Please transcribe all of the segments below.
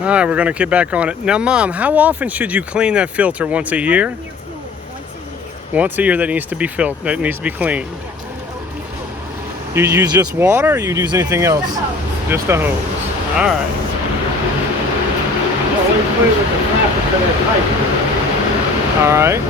All right, we're gonna get back on it. Now, Mom, how often should you clean that filter? Once a year? Open your pool once a year. Once a year that needs to be filled, that needs to be cleaned. You use just water or you use anything else? Just a hose. All right. Always play with the flap to that pipe. All right.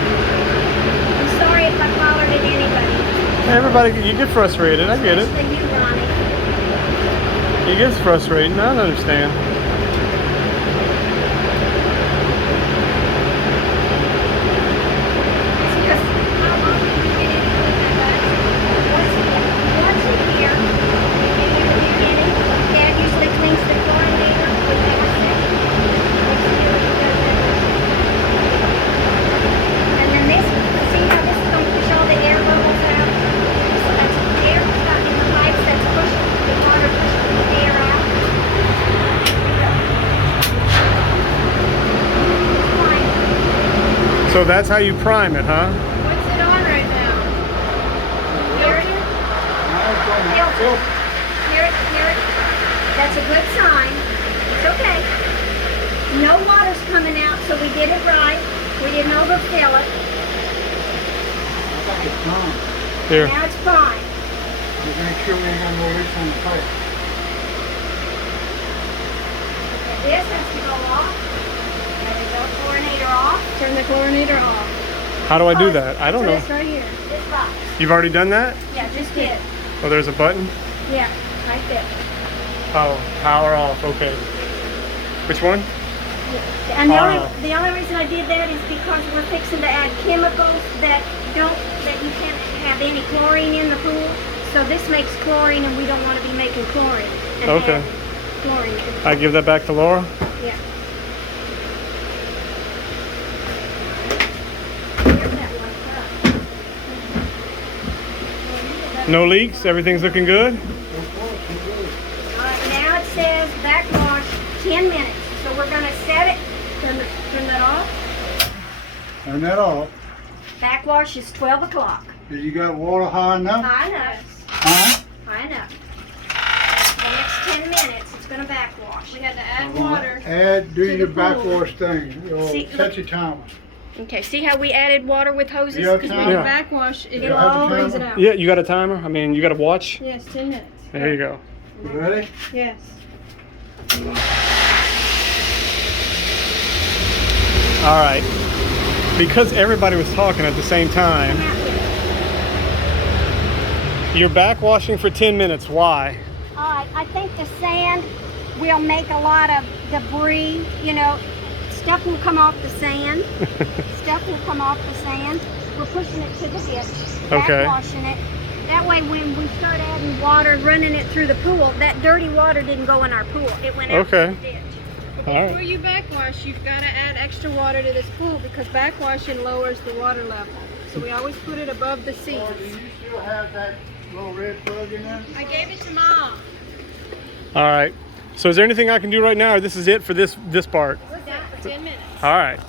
I'm sorry if I hollered at anybody. Everybody, you get frustrated. I get it. Especially you, Ronnie. It gets frustrating. I understand. It's because how often do you get into that? Once a year. Once a year. And in the beginning, Dad usually cleans the chlorinator with acid. Once a year he does that. And then this, see how this is going to push all the air bubbles out? So that's air stuck in the pipes that's pushing the water, pushing the air out. So that's how you prime it, huh? What's it on right now? Filter? Here it. That's a good sign. It's okay. No water's coming out, so we did it right. We didn't overfill it. I think it's gone. Here. Now it's fine. Just make sure we ain't got no leaks on the pipe. Okay, this has to go off. Let the chlorinator off. Turn the chlorinator off. How do I do that? I don't know. This right here. This box. You've already done that? Yeah, just did. Oh, there's a button? Yeah, right there. Oh, power off. Okay. Which one? And Power off. the only reason I did that is because we're fixing to add chemicals that you can't have any chlorine in the pool. So this makes chlorine, and we don't want to be making chlorine. And Okay. add chlorine. to the I give that back to Laura? Yeah. Here's that one. No leaks? Everything's looking good? All right, now it says backwash 10 minutes. So we're going to set it. Turn that off. Turn that off. Backwash is 12 o'clock. Did you got water high enough? I know. Huh? I know. The next 10 minutes, it's going to backwash. We had to add Do to your the pool. backwash thing. See, Set your timer. Okay, see how we added water with hoses? Yeah, Because time. we Yeah. backwash, it You have a all brings it timer? out. Yeah, you got a timer? I mean, you got a watch? Yes, 10 minutes. There you go. You ready? Yes. All right. Because everybody was talking at the same time, you're backwashing for 10 minutes. Why? I think the sand will make a lot of debris, you know, stuff will come off the sand. Stuff will come off the sand. We're pushing it to the ditch, Okay. backwashing it. That way when we start adding water, running it through the pool, that dirty water didn't go in our pool. It went out Okay. to the ditch. All right. Before you backwash, you've got to add extra water to this pool because backwashing lowers the water level. So we always put it above the seats. Do you still have that little red plug in there? I gave it to Mom. All right. So is there anything I can do right now, or this is it for this part? We're done for 10 minutes. All right.